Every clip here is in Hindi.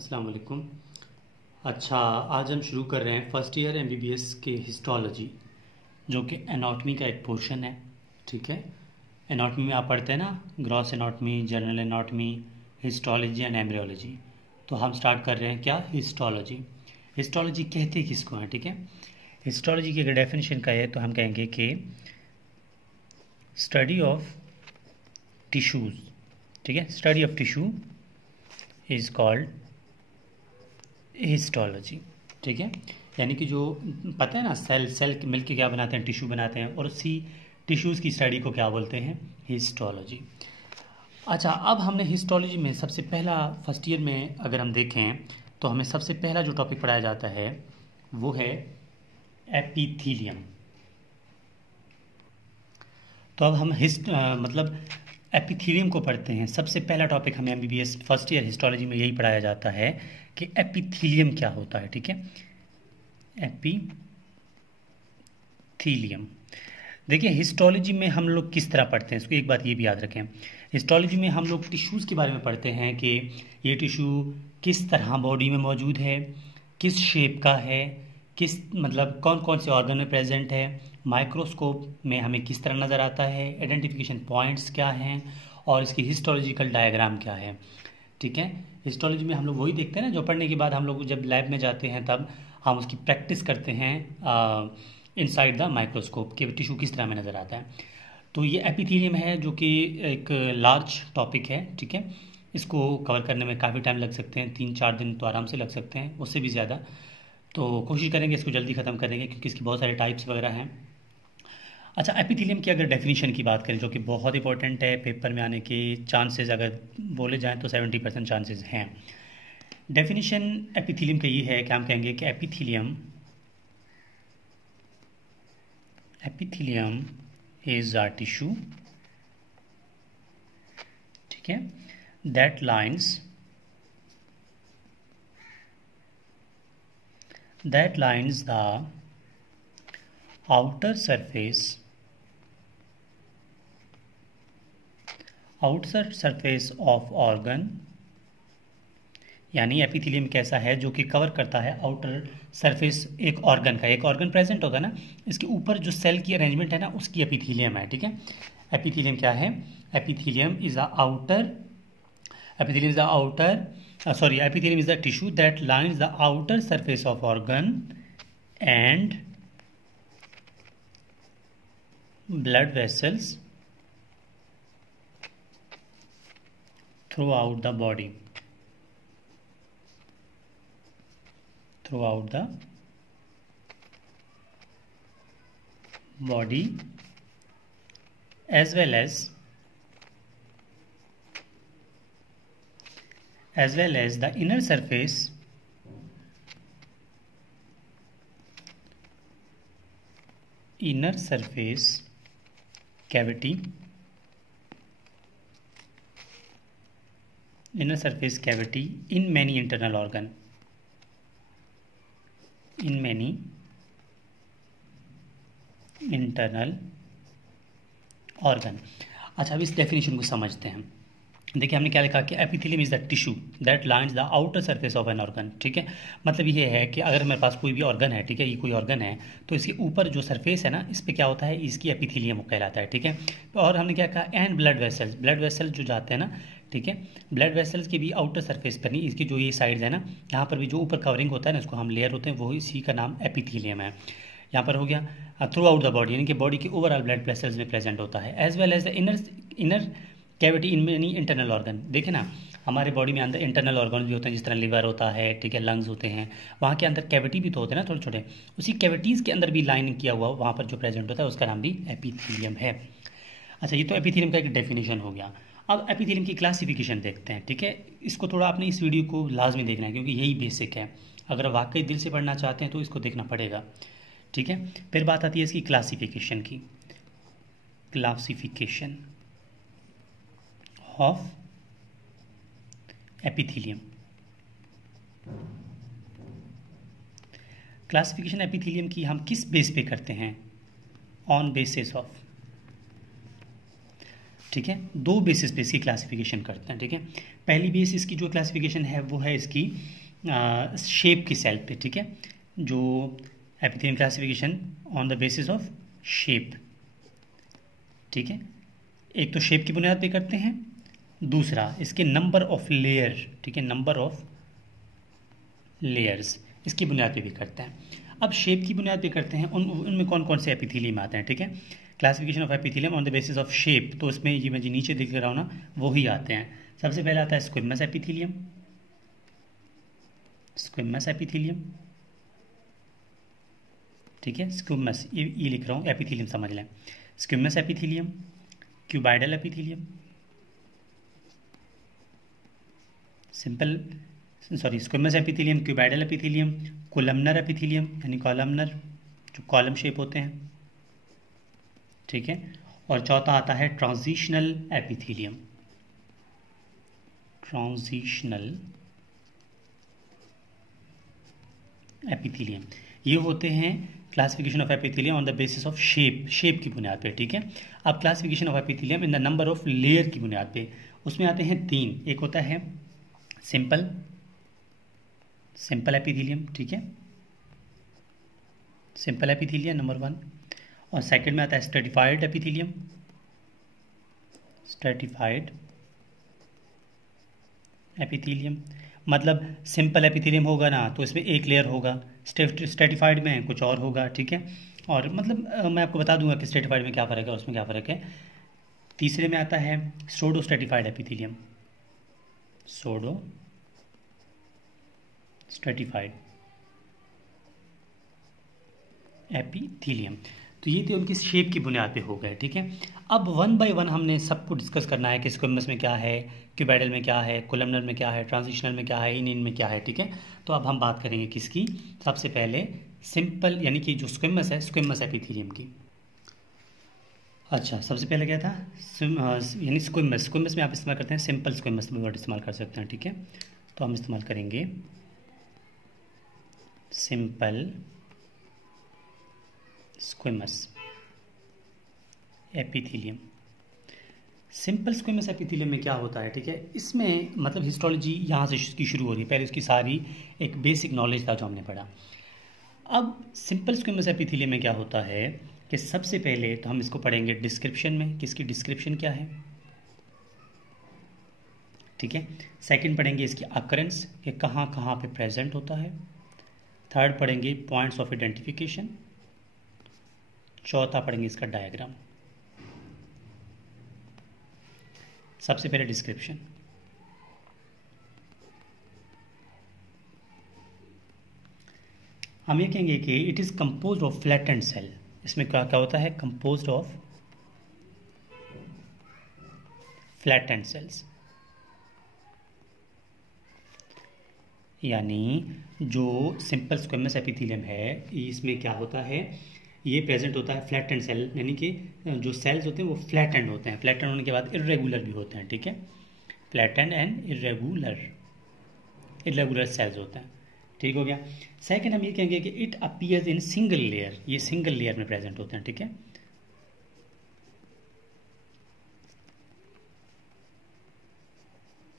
अस्सलाम वालेकुम। अच्छा, आज हम शुरू कर रहे हैं फर्स्ट ईयर एमबीबीएस के हिस्टोलॉजी, जो कि एनाटॉमी का एक पोर्शन है। ठीक है, एनाटॉमी में आप पढ़ते हैं ना, gross anatomy, general anatomy, histology and embryology. तो हम स्टार्ट कर रहे हैं क्या, हिस्टोलॉजी। हिस्टोलॉजी कहते किसको हैं? ठीक है, हिस्टोलॉजी की अगर डेफिनेशन का है तो हम कहेंगे कि स्टडी ऑफ टिश्यूज़। ठीक है, study of tissue is called histology. ठीक है, यानी कि जो पता है ना, सेल मिलके क्या बनाते हैं, टिश्यू बनाते हैं, और उसी टिश्यूज़ की स्टडी को क्या बोलते हैं, हिस्टोलॉजी। अच्छा, अब हमने हिस्टोलॉजी में सबसे पहला फर्स्ट ईयर में अगर हम देखें तो हमें सबसे पहला जो टॉपिक पढ़ाया जाता है वो है एपिथीलियम। तो अब हम मतलब एपिथीलियम को पढ़ते हैं। सबसे पहला टॉपिक हमें एमबीबीएस फर्स्ट ईयर हिस्टोलॉजी में यही पढ़ाया जाता है कि एपिथीलियम क्या होता है। ठीक है, एपिथीलियम। देखिए, हिस्टोलॉजी में हम लोग किस तरह पढ़ते हैं, इसको एक बात ये भी याद रखें। हिस्टोलॉजी में हम लोग टिश्यूज़ के बारे में पढ़ते हैं कि ये टिश्यू किस तरह बॉडी में मौजूद है, किस शेप का है, किस मतलब कौन कौन से ऑर्गन में प्रेजेंट है, माइक्रोस्कोप में हमें किस तरह नज़र आता है, आइडेंटिफिकेशन पॉइंट्स क्या हैं, और इसकी हिस्टोलॉजिकल डायग्राम क्या है। ठीक है, हिस्टोलॉजी में हम लोग वही देखते हैं ना, जो पढ़ने के बाद हम लोग जब लैब में जाते हैं तब हम उसकी प्रैक्टिस करते हैं इनसाइड द माइक्रोस्कोप कि टिश्यू किस तरह में नज़र आता है। तो ये एपिथेलियम है जो कि एक लार्ज टॉपिक है। ठीक है, इसको कवर करने में काफ़ी टाइम लग सकते हैं, 3-4 दिन तो आराम से लग सकते हैं, उससे भी ज़्यादा। तो कोशिश करेंगे इसको जल्दी ख़त्म करेंगे क्योंकि इसकी बहुत सारे टाइप्स वगैरह हैं। अच्छा, एपिथेलियम की अगर डेफिनेशन की बात करें जो कि बहुत इंपॉर्टेंट है, पेपर में आने के चांसेस अगर बोले जाएँ तो 70% चांसेस हैं। डेफिनेशन एपिथेलियम का ये है कि हम कहेंगे कि एपिथेलियम इज अ टिश्यू, ठीक है, that lines the outer surface of organ। यानी एपिथेलियम कैसा है जो कि कवर करता है आउटर सरफेस एक ऑर्गन का। एक ऑर्गन प्रेजेंट होगा ना, इसके ऊपर जो सेल की अरेंजमेंट है ना, उसकी एपिथेलियम है। ठीक है, एपिथेलियम क्या है, epithelium is the tissue that lines the outer surface of organ and blood vessels throughout the body as well as the inner surface cavity in many internal organ। अच्छा, अब इस डेफिनेशन को समझते हैं। देखिए, हमने क्या लिखा कि epithelium is the tissue that lines the outer surface of an organ. ठीक है, मतलब ये है कि अगर हमारे पास कोई भी ऑर्गन है, ठीक है, ये कोई ऑर्गन है, तो इसके ऊपर जो सरफेस है ना, इस पर क्या होता है, इसकी एपिथेलियम कहलाता है। ठीक है, और हमने क्या कहा, एंड ब्लड वेसल्स जो जाते हैं ना, ठीक है, ब्लड वेसल्स की भी आउटर सरफेस पर नहीं, इसकी जो ये साइड्स है ना, यहाँ पर भी जो ऊपर कवरिंग होता है ना, इसको हम लेयर होते हैं, वो इसी का नाम एपिथेलियम है। यहाँ पर हो गया थ्रू आउट द बॉडी, यानी कि बॉडी के ओवरऑल ब्लड वेसल्स में प्रेजेंट होता है, as well as the inner cavity in many internal organ. देखे ना, हमारे बॉडी में अंदर इंटरनल ऑर्गन भी होते हैं, जिस तरह लिवर होता है, ठीक है, लंग्स होते हैं, वहाँ के अंदर कैविटी भी तो होते हैं ना, छोटे छोटे, उसी कैविटीज़ के अंदर भी लाइन किया हुआ वहाँ पर जो प्रेजेंट होता है उसका नाम भी एपिथेलियम है। अच्छा, ये तो एपिथेलियम का एक डेफिनेशन हो गया। अब एपिथेलियम की क्लासिफिकेशन देखते हैं। ठीक है, इसको थोड़ा आपने इस वीडियो को लाजमी देखना है क्योंकि यही बेसिक है, अगर वाकई दिल से पढ़ना चाहते हैं तो इसको देखना पड़ेगा। ठीक है, फिर बात आती है इसकी क्लासिफिकेशन की। Classification of epithelium. Classification epithelium की हम किस बेस पे करते हैं, ऑन बेसिस ऑफ ठीक है। दो बेसिस पे इसकी क्लासिफिकेशन करते हैं, ठीक है। पहली बेस इसकी जो क्लासिफिकेशन है वो है इसकी शेप की सेल पे, ठीक है, जो epithelium classification on the basis of shape, ठीक है। एक तो शेप की बुनियाद पे करते हैं, दूसरा इसके नंबर ऑफ लेयर, ठीक है, नंबर ऑफ लेयर्स इसकी बुनियाद पे भी करते हैं। अब शेप की बुनियाद पे करते हैं, उनमें कौन कौन से एपिथेलियम आते हैं, ठीक है। Classification of epithelium on the basis of shape, तो इसमें ये मैं जो नीचे दिख रहा हूँ ना वो ही आते हैं। सबसे पहले आता है स्क्विमस एपिथेलियम, स्क्विमस एपिथेलियम, ठीक है। स्क्विमस ये लिख रहा हूँ, एपिथेलियम समझ लें। Squamous epithelium, cuboidal epithelium, simple squamous epithelium, cuboidal epithelium, columnar epithelium यानी कॉलमनर, जो कॉलम शेप होते हैं, ठीक है। और चौथा आता है ट्रांजिशनल एपिथेलियम, ट्रांजिशनल एपिथेलियम। ये होते हैं classification of epithelium on the basis of shape, shape की बुनियाद पे, ठीक है। अब classification of epithelium in the number of layer की बुनियाद पे, उसमें आते हैं तीन। एक होता है सिंपल, सिंपल एपिथेलियम, ठीक है, सिंपल एपिथेलियम नंबर 1। और सेकंड में आता है स्ट्रेटिफाइड एपिथेलियम, स्ट्रेटिफाइड एपिथेलियम। मतलब सिंपल एपिथेलियम होगा ना तो इसमें एक लेयर होगा, स्ट्रेटिफाइड में कुछ और होगा, ठीक है। और मतलब मैं आपको बता दूंगा कि स्ट्रेटिफाइड में क्या फ़र्क है, उसमें क्या फ़र्क है। तीसरे में आता है सोडो स्ट्रेटिफाइड एपिथेलियम, सोडो स्ट्रेटिफाइड एपिथेलियम। तो ये थे उनकी शेप की बुनियाद पे हो गए, ठीक है। अब वन बाय वन हमने सबको डिस्कस करना है कि स्क्विमस में क्या है, क्यूबाइडल में क्या है, कोलमनर में क्या है, ट्रांजिशनल में क्या है, इन में क्या है, ठीक है। तो अब हम बात करेंगे किसकी, सबसे पहले सिंपल यानी कि जो स्क्विमस है, स्क्विमस एपिथेलियम की। अच्छा, सबसे पहले क्या था, यानी स्क्विमस। स्क्विमस में आप इस्तेमाल करते हैं सिंपल स्क्विमस वर्ड इस्तेमाल कर सकते हैं, ठीक है। तो हम इस्तेमाल करेंगे simple squamous epithelium. Simple squamous epithelium में क्या होता है, ठीक है। इसमें मतलब हिस्टोलॉजी यहाँ से इसकी शुरू हो रही है, पहले उसकी सारी एक बेसिक नॉलेज था जो हमने पढ़ा। अब सिंपल स्क्विमस एपिथेलियम में क्या होता है कि सबसे पहले तो हम इसको पढ़ेंगे डिस्क्रिप्शन में, किसकी डिस्क्रिप्शन क्या है, ठीक है। सेकंड पढ़ेंगे इसकी अकरेंस कि कहाँ कहाँ पे प्रेजेंट होता है। थर्ड पढ़ेंगे पॉइंट्स ऑफ आइडेंटिफिकेशन। चौथा पढ़ेंगे इसका डायग्राम। सबसे पहले डिस्क्रिप्शन। हम ये कहेंगे कि it is composed of flattened cell. इसमें क्या क्या होता है, कंपोज्ड ऑफ फ्लैटेंड सेल्स, यानी जो सिंपल स्क्विमस एपिथेलियम है इसमें क्या होता है, ये प्रेजेंट होता है फ्लैटेंड सेल, यानी कि जो सेल्स होते हैं वो फ्लैटेंड होते हैं। फ्लैटेंड होने के बाद इरेगुलर भी होते हैं, ठीक है। फ्लैटेंड एंड इरेगुलर सेल्स होते हैं, ठीक हो गया। सेकंड हम ये कहेंगे कि it appears in single layer, ये सिंगल लेयर में प्रेजेंट होते हैं, ठीक है।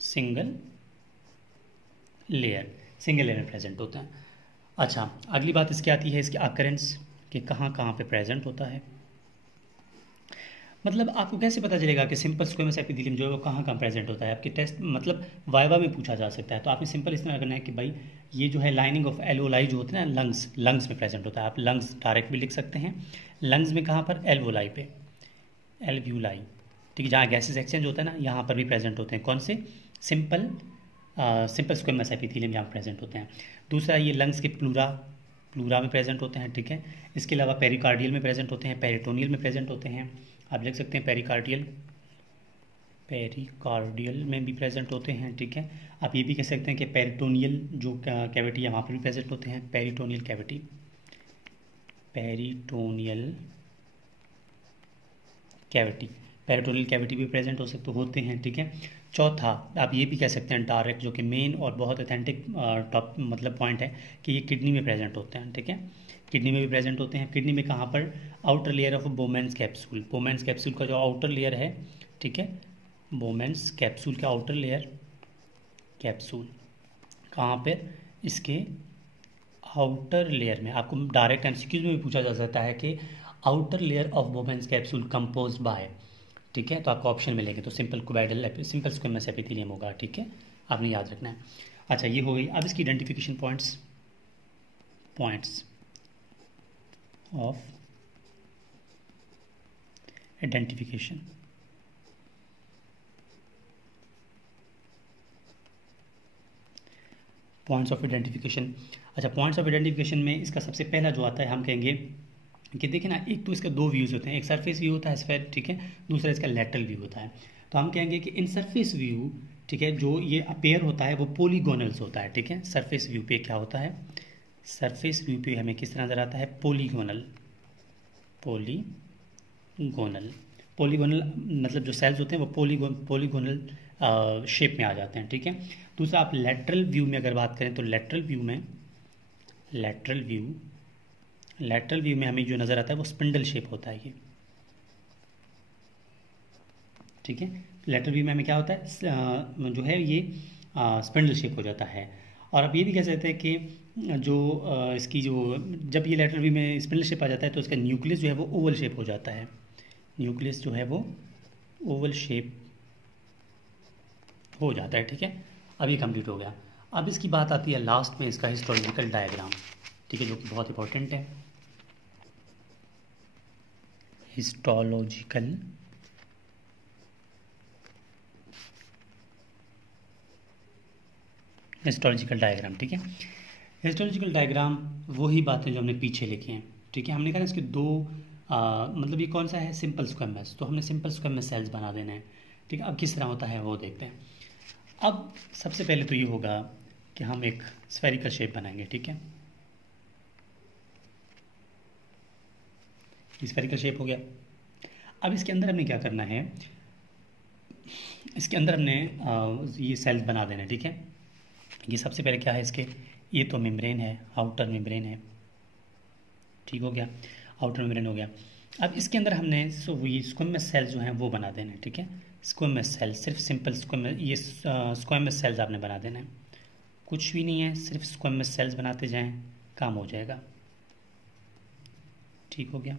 सिंगल लेयर में प्रेजेंट होता है। अच्छा, अगली बात इसकी आती है इसकी अकरेंस कि कहाँ कहाँ पे प्रेजेंट होता है। मतलब आपको कैसे पता चलेगा कि सिंपल स्क्विमस एपिथेलियम जो है वो कहाँ कहाँ प्रेजेंट होता है। आपके टेस्ट मतलब वाइवा में पूछा जा सकता है, तो आपने सिंपल इतना करना है कि भाई ये जो है लाइनिंग ऑफ एल्वोलाई जो होते हैं ना, लंग्स में प्रेजेंट होता है। आप लंग्स डायरेक्ट भी लिख सकते हैं। लंग्स में कहाँ पर, एल्वोलाई पे, एल्व्यूलाई, ठीक है, जहाँ गैसेस एक्सचेंज होता है ना, यहाँ पर भी प्रेजेंट होते हैं। कौन से, सिंपल स्क्विमस एपिथेलियम यहाँ प्रेजेंट होते हैं। दूसरा ये लंग्स के प्लूरा में प्रेजेंट होते हैं, ठीक है। इसके अलावा पेरिकार्डियल में प्रेजेंट होते हैं, पेरिटोनियल में प्रेजेंट होते हैं। आप लिख सकते हैं पेरिकार्डियल में भी प्रेजेंट होते हैं, ठीक है। आप ये भी कह सकते हैं कि पेरिटोनियल जो कैविटी है वहाँ पर भी प्रेजेंट होते हैं, पेरिटोनियल कैविटी भी प्रेजेंट हो सकते होते हैं, ठीक है। चौथा आप ये भी कह सकते हैं डायरेक्ट, जो कि मेन और बहुत ऑथेंटिक टॉप मतलब पॉइंट है कि ये किडनी में प्रेजेंट होते हैं, ठीक है। किडनी में भी प्रेजेंट होते हैं। किडनी में कहाँ पर, outer layer of बोमेंस capsule. बोमेंस capsule का जो आउटर लेयर है ठीक है। बोमेंस कैप्सूल के आउटर लेयर, कैप्सूल कहाँ पे, इसके आउटर लेयर में। आपको डायरेक्ट एमसीक्यूज में भी पूछा जा सकता है कि outer layer of बोमेंस capsule compose bye, ठीक है, तो आपको ऑप्शन मिलेंगे। तो simple cuboidal, simple squamous epithelium होगा, ठीक है, आपने याद रखना है। अच्छा, ये हो गई। अब इसकी identification points of identification. Points of identification. अच्छा, पॉइंट्स ऑफ आइडेंटिफिकेशन में इसका सबसे पहला जो आता है, हम कहेंगे कि देखिए ना, एक तो इसके दो व्यूज़ होते हैं, एक सरफेस व्यू होता है स्फेयर, ठीक है, दूसरा इसका लेटरल व्यू होता है। तो हम कहेंगे कि इन सरफेस व्यू, ठीक है, जो ये अपेयर होता है वो पोलीगोनल्स होता है, ठीक है। सरफेस व्यू पे क्या होता है, सरफेस व्यू पे हमें किस तरह नजर आता है, पोलीगोनल। पोलीगोनल मतलब जो सेल्स होते हैं वो पोलीगोनल शेप में आ जाते हैं, ठीक है। दूसरा, आप लेटरल व्यू में अगर बात करें तो लेटरल व्यू में हमें जो नज़र आता है वो स्पिंडल शेप होता है ये, ठीक है। लेटरल व्यू में हमें क्या होता है, जो है ये स्पिंडल शेप हो जाता है। और आप ये भी कह सकते हैं कि जो इसकी जो, जब ये लेटरल व्यू में स्पिंडल शेप आ जाता है तो इसका न्यूक्लियस जो है वो ओवल शेप हो जाता है। न्यूक्लियस जो है वो ओवल शेप हो जाता है, ठीक है। अब ये कंप्लीट हो गया। अब इसकी बात आती है लास्ट में इसका हिस्टोलॉजिकल डायग्राम, ठीक है, जो कि बहुत इंपॉर्टेंट है। हिस्टोलॉजिकल डायग्राम, ठीक है। हिस्टोलॉजिकल डायग्राम वही बातें जो हमने पीछे लिखी हैं, ठीक है। हमने कहा इसके दो मतलब ये कौन सा है, सिंपल स्क्वेमस, तो हमने सिंपल स्क्वेमस सेल्स बना देना है, ठीक है। अब किस तरह होता है वो देखते हैं। अब सबसे पहले तो ये होगा कि हम एक स्फेरिकल शेप बनाएंगे, ठीक है। स्फेरिकल शेप हो गया। अब इसके अंदर हमने क्या करना है, इसके अंदर हमने ये सेल्स बना देना है, ठीक है। ये सबसे पहले क्या है इसके, ये तो मेम्ब्रेन है, आउटर मेम्ब्रेन है, ठीक हो गया, आउटर मेम्ब्रेन हो गया। अब इसके अंदर हमने ये स्क्वेमस सेल्स जो हैं वो बना देना है, ठीक है। स्क्वेमस सेल्स, सिर्फ सिंपल स्क्वेमस, ये स्क्वेमस सेल्स आपने बना देना है, कुछ भी नहीं है, सिर्फ स्क्वेमस सेल्स बनाते जाएं, काम हो जाएगा, ठीक हो गया।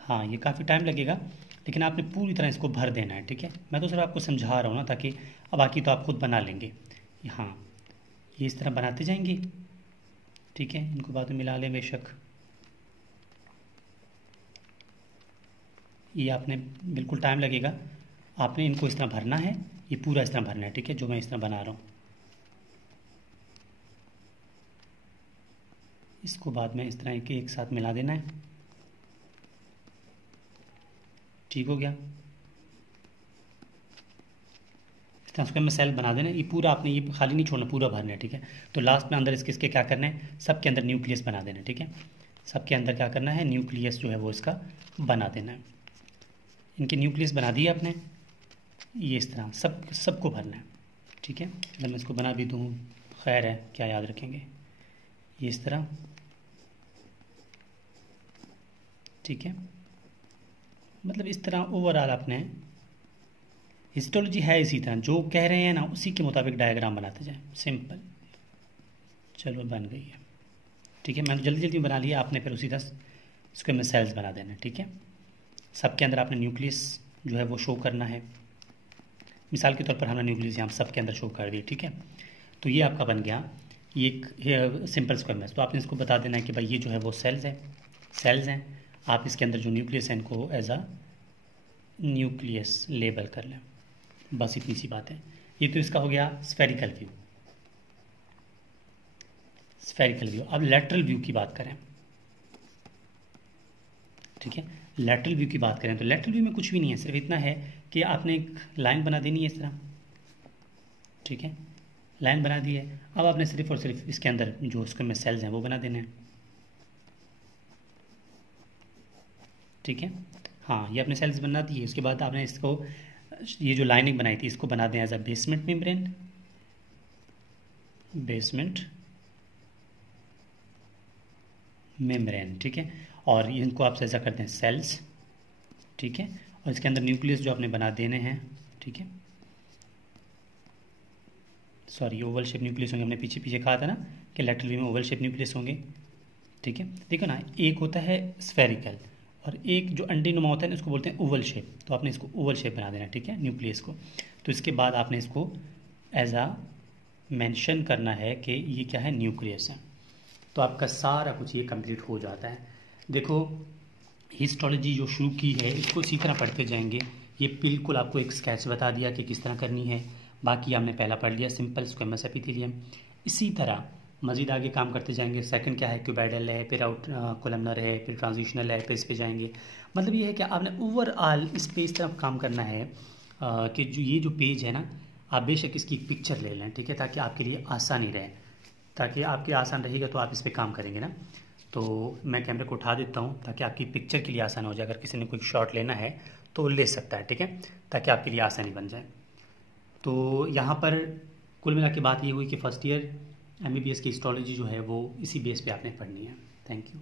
हाँ, ये काफ़ी टाइम लगेगा, लेकिन आपने पूरी तरह इसको भर देना है, ठीक है। मैं तो सिर्फ आपको समझा रहा हूँ ना, ताकि अब बाकी तो आप खुद बना लेंगे। हाँ, ये इस तरह बनाते जाएंगे, ठीक है। इनको बाद में मिला लें बेशक। ये आपने बिल्कुल टाइम लगेगा, आपने इनको इस तरह भरना है, ये पूरा इस तरह भरना है, ठीक है, जो मैं इस तरह बना रहा हूँ। इसको बाद में इस तरह एक साथ मिला देना है, ठीक हो गया। इस तरह उसको मैं सेल बना देना, ये पूरा आपने ये खाली नहीं छोड़ना, पूरा भरना है, ठीक है। तो लास्ट में अंदर इसके क्या करना है, सबके अंदर न्यूक्लियस बना देना है, ठीक है। सबके अंदर क्या करना है, न्यूक्लियस जो है वो इसका बना देना है। इनके न्यूक्लियस बना दिए आपने, ये इस तरह सबको भरना है, ठीक है। अगर मैं इसको बना भी दूँ, खैर है, क्या याद रखेंगे, ये इस तरह, ठीक है। मतलब इस तरह ओवरऑल आपने, हिस्टोलॉजी है इसी तरह, जो कह रहे हैं ना उसी के मुताबिक डायग्राम बनाते जाएं, सिंपल। चलो बन गई है, ठीक है। मैंने जल्दी बना लिया, आपने फिर उसी तरह उसके में सेल्स बना देना, ठीक है। सबके अंदर आपने न्यूक्लियस जो है वो शो करना है। मिसाल के तौर पर हमने न्यूक्लियस यहाँ सबके अंदर शो कर दी, ठीक है। तो ये आपका बन गया ये एक सिंपल स्क्वेमस। तो आपने इसको बता देना है कि भाई ये जो है वो सेल्स हैं। आप इसके अंदर जो न्यूक्लियस है इनको एज अ न्यूक्लियस लेबल कर लें, बस इतनी सी बात है। ये तो इसका हो गया स्फेरिकल व्यू। अब लेटरल व्यू की बात करें, ठीक है। लेटरल व्यू की बात करें तो लेटरल व्यू में कुछ भी नहीं है, सिर्फ इतना है कि आपने एक लाइन बना देनी है इस तरह, ठीक है। लाइन बना दी है। अब आपने सिर्फ और सिर्फ इसके अंदर जो उसके में सेल्स हैं वो बना देने हैं, ठीक है। हाँ, ये आपने सेल्स बना दी है। उसके बाद आपने इसको, ये जो लाइनिंग बनाई थी इसको बना दें एज अ बेसमेंट मेम्ब्रेन, ठीक है। और इनको आप ऐसा करते हैं सेल्स, ठीक है। और इसके अंदर न्यूक्लियस जो आपने बना देने हैं, ठीक है। सॉरी, ओवल शेप न्यूक्लियस होंगे, हमने पीछे पीछे कहा था ना कि लैटरल में ओवल शेप न्यूक्लियस होंगे, ठीक है। देखो ना, एक होता है स्फेरिकल और एक जो अंडे नुमा होता है ना, उसको बोलते हैं ओवल शेप। तो आपने इसको ओवल शेप बना देना, ठीक है, न्यूक्लियस को। तो इसके बाद आपने इसको एज आ मेंशन करना है कि ये क्या है, न्यूक्लियस है। तो आपका सारा कुछ ये कंप्लीट हो जाता है। देखो, हिस्टोलॉजी जो शुरू की है इसको इसी तरह पढ़ते जाएंगे। ये बिल्कुल आपको एक स्केच बता दिया कि किस तरह करनी है, बाकी हमने पहला पढ़ लिया सिंपल स्क्वेमस एपिथेलियम। इसी तरह मज़ीद आगे काम करते जाएंगे। सेकंड क्या है, क्यूबाइडल है, फिर आउट कोलमनर है, फिर ट्रांजिशनल है, फिर इस पे जाएंगे। मतलब ये है कि आपने ओवरऑल इस पे इस तरह काम करना है कि जो ये जो पेज है ना, आप बेशक इसकी एक पिक्चर ले लें, ठीक है, ताकि आपके लिए आसानी रहे। ताकि आपके आसान रहेगा तो आप इस पर काम करेंगे ना। तो मैं कैमरे को उठा देता हूँ ताकि आपकी पिक्चर के लिए आसान हो जाए। अगर किसी ने कोई शॉट लेना है तो ले सकता है, ठीक है, ताकि आपके लिए आसानी बन जाए। तो यहाँ पर कुल मिला के बात ये हुई कि फर्स्ट ईयर MBBS की हिस्टोलॉजी जो है वो इसी बेस पे आपने पढ़नी है। Thank you.